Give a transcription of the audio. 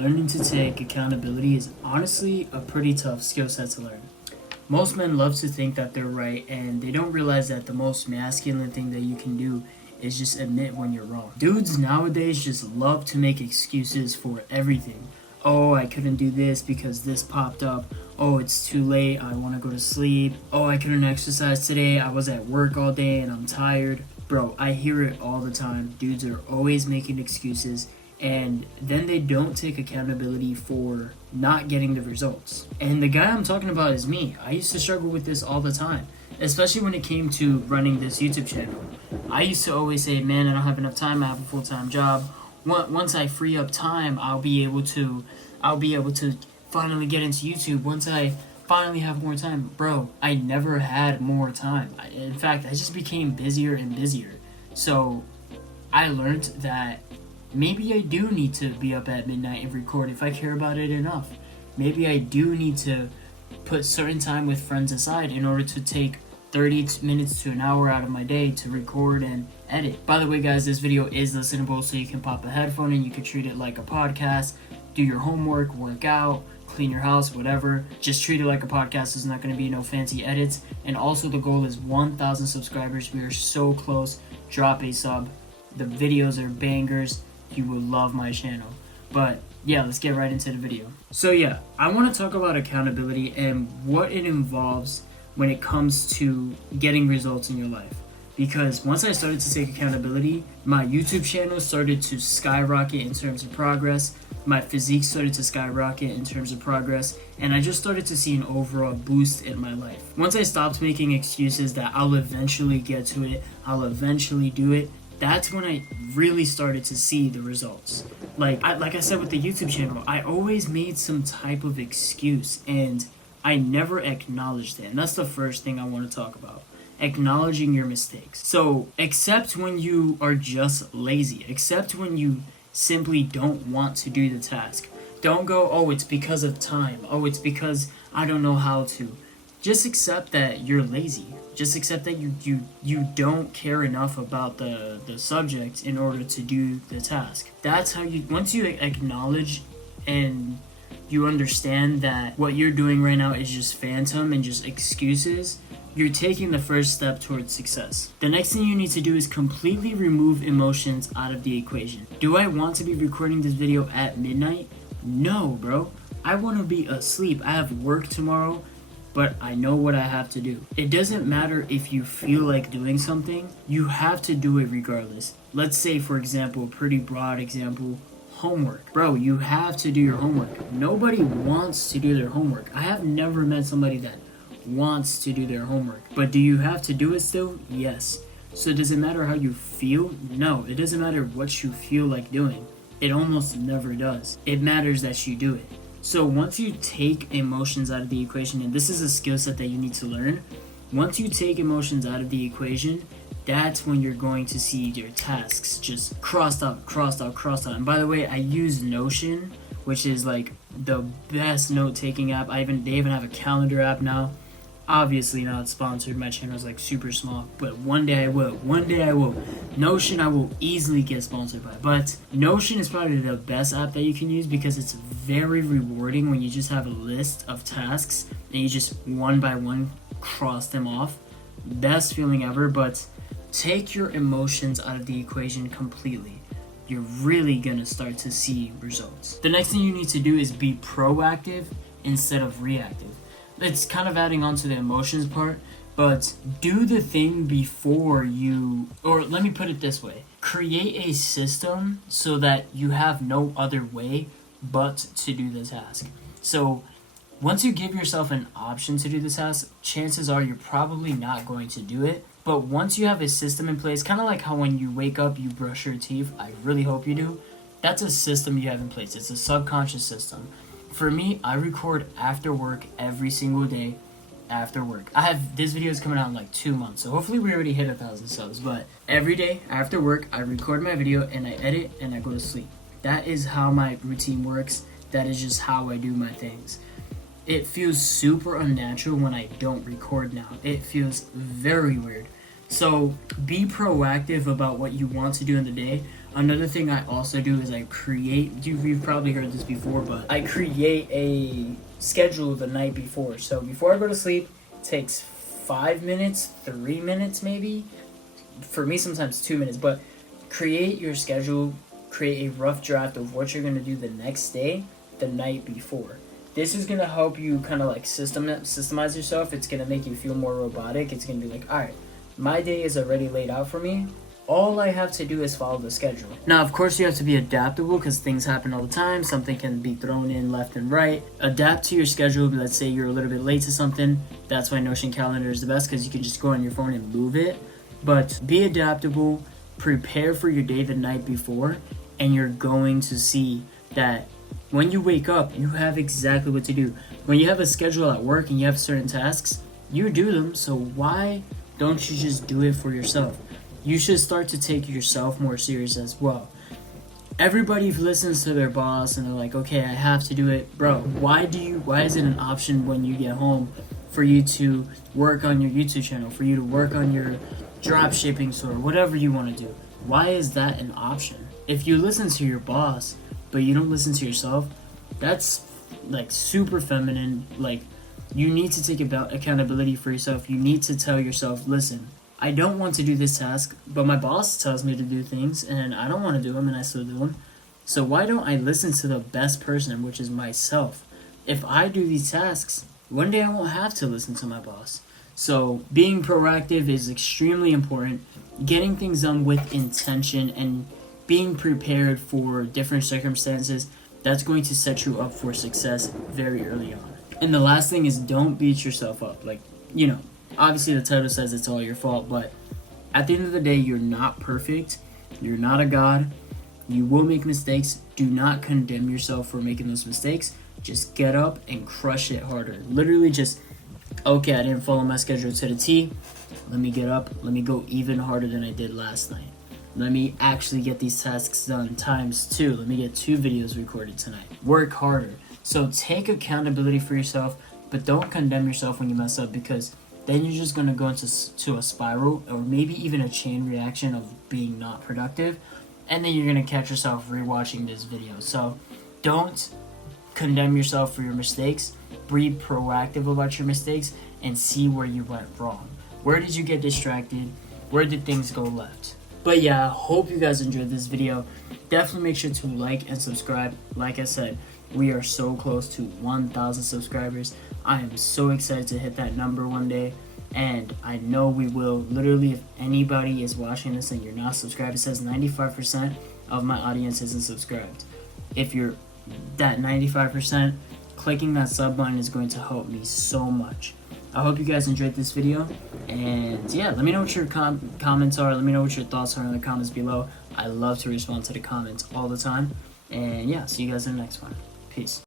learning to take accountability is honestly a pretty tough skill set to learn. Most men love to think that they're right, and they don't realize that the most masculine thing that you can do is just admit when you're wrong. Dudes nowadays just love to make excuses for everything. Oh, I couldn't do this because this popped up. Oh, it's too late, I want to go to sleep. Oh, I couldn't exercise today, I was at work all day and I'm tired. Bro, I hear it all the time. Dudes are always making excuses, and then they don't take accountability for not getting the results. And the guy I'm talking about is me. I used to struggle with this all the time, especially when it came to running this YouTube channel. I used to always say, man, I don't have enough time, I have a full-time job. Once I free up time, I'll be able to finally get into YouTube. Once I finally have more time. Bro, I never had more time. In fact, I just became busier and busier. So I learned that maybe I do need to be up at midnight and record if I care about it enough. Maybe I do need to put certain time with friends aside in order to take 30 minutes to an hour out of my day to record and edit. By the way, guys, this video is listenable, so you can pop a headphone and you can treat it like a podcast, do your homework, work out, clean your house, whatever. Just treat it like a podcast. There's not going to be no fancy edits. And also the goal is 1,000 subscribers. We are so close. Drop a sub. The videos are bangers. You will love my channel. But yeah, let's get right into the video. So yeah, I want to talk about accountability and what it involves when it comes to getting results in your life. Because once I started to take accountability, my YouTube channel started to skyrocket in terms of progress. My physique started to skyrocket in terms of progress, and I just started to see an overall boost in my life. Once I stopped making excuses that I'll eventually get to it, I'll eventually do it, that's when I really started to see the results. Like I said with the YouTube channel, I always made some type of excuse, and I never acknowledged it. And that's the first thing I want to talk about. Acknowledging your mistakes. So accept when you are just lazy. Accept when you simply don't want to do the task. Don't go, oh, it's because of time. Oh, it's because I don't know how to. Just accept that you're lazy. Just accept that you don't care enough about the subject in order to do the task. That's how once you acknowledge and you understand that what you're doing right now is just phantom and just excuses, you're taking the first step towards success. The next thing you need to do is completely remove emotions out of the equation. Do I want to be recording this video at midnight? No, bro. I want to be asleep. I have work tomorrow, but I know what I have to do. It doesn't matter if you feel like doing something, you have to do it regardless. Let's say, for example, a pretty broad example, homework. Bro, you have to do your homework. Nobody wants to do their homework. I have never met somebody that wants to do their homework. But do you have to do it still? Yes. So does it matter how you feel? No, it doesn't matter what you feel like doing. It almost never does. It matters that you do it. So once you take emotions out of the equation, and this is a skill set that you need to learn, once you take emotions out of the equation, that's when you're going to see your tasks just crossed out. And by the way, I use Notion, which is like the best note-taking app. They even have a calendar app now. Obviously not sponsored. My channel is like super small, but one day I will. Notion I will easily get sponsored by, but Notion is probably the best app that you can use because it's very rewarding when you just have a list of tasks and you just one by one cross them off. Best feeling ever. But take your emotions out of the equation completely. You're really gonna start to see results. The next thing you need to do is be proactive instead of reactive. It's kind of adding on to the emotions part, but do the thing before you, or let me put it this way, create a system so that you have no other way but to do the task. So once you give yourself an option to do the task, chances are you're probably not going to do it. But once you have a system in place, kind of like how when you wake up, you brush your teeth, I really hope you do, that's a system you have in place. It's a subconscious system. For me, I record after work every single day after work. This video is coming out in like 2 months, so hopefully we already hit 1,000 subs. But every day after work, I record my video and I edit and I go to sleep. That is how my routine works. That is just how I do my things. It feels super unnatural when I don't record now. It feels very weird. So be proactive about what you want to do in the day. Another thing I also do is I create, you've probably heard this before, but I create a schedule the night before. So before I go to sleep, it takes 5 minutes, 3 minutes maybe. For me, sometimes 2 minutes, but create your schedule, create a rough draft of what you're going to do the next day, the night before. This is going to help you kind of like systemize yourself. It's going to make you feel more robotic. It's going to be like, all right, my day is already laid out for me. All I have to do is follow the schedule. Now, of course, you have to be adaptable because things happen all the time. Something can be thrown in left and right. Adapt to your schedule. Let's say you're a little bit late to something. That's why Notion Calendar is the best because you can just go on your phone and move it. But be adaptable. Prepare for your day the night before, and you're going to see that when you wake up, you have exactly what to do. When you have a schedule at work and you have certain tasks, you do them. So why don't you just do it for yourself? You should start to take yourself more serious as well. Everybody listens to their boss and they're like, okay, I have to do it. Bro, why is it an option when you get home for you to work on your YouTube channel, for you to work on your drop shipping store, whatever you want to do? Why is that an option? If you listen to your boss, but you don't listen to yourself, that's like super feminine. Like, you need to take about accountability for yourself. You need to tell yourself, listen, I don't want to do this task, but my boss tells me to do things, and I don't want to do them, and I still do them. So why don't I listen to the best person, which is myself? If I do these tasks, one day I won't have to listen to my boss. So being proactive is extremely important. Getting things done with intention and being prepared for different circumstances, that's going to set you up for success very early on. And the last thing is, don't beat yourself up. Like, obviously the title says it's all your fault, but at the end of the day, you're not perfect. You're not a god. You will make mistakes. Do not condemn yourself for making those mistakes. Just get up and crush it harder. Literally just, okay, I didn't follow my schedule to the T. Let me get up. Let me go even harder than I did last night. Let me actually get these tasks done times 2. Let me get 2 videos recorded tonight. Work harder. So take accountability for yourself, but don't condemn yourself when you mess up, because then you're just going to go into a spiral, or maybe even a chain reaction of being not productive, and then you're going to catch yourself rewatching this video. So don't condemn yourself for your mistakes. Be proactive about your mistakes and see where you went wrong. Where did you get distracted? Where did things go left? But yeah, I hope you guys enjoyed this video. Definitely make sure to like and subscribe. Like I said, we are so close to 1,000 subscribers. I am so excited to hit that number one day, and I know we will. Literally, if anybody is watching this and you're not subscribed, it says 95% of my audience isn't subscribed. If you're that 95%, clicking that sub button is going to help me so much. I hope you guys enjoyed this video, and yeah, let me know what your comments are. Let me know what your thoughts are in the comments below. I love to respond to the comments all the time, and yeah, see you guys in the next one. Peace.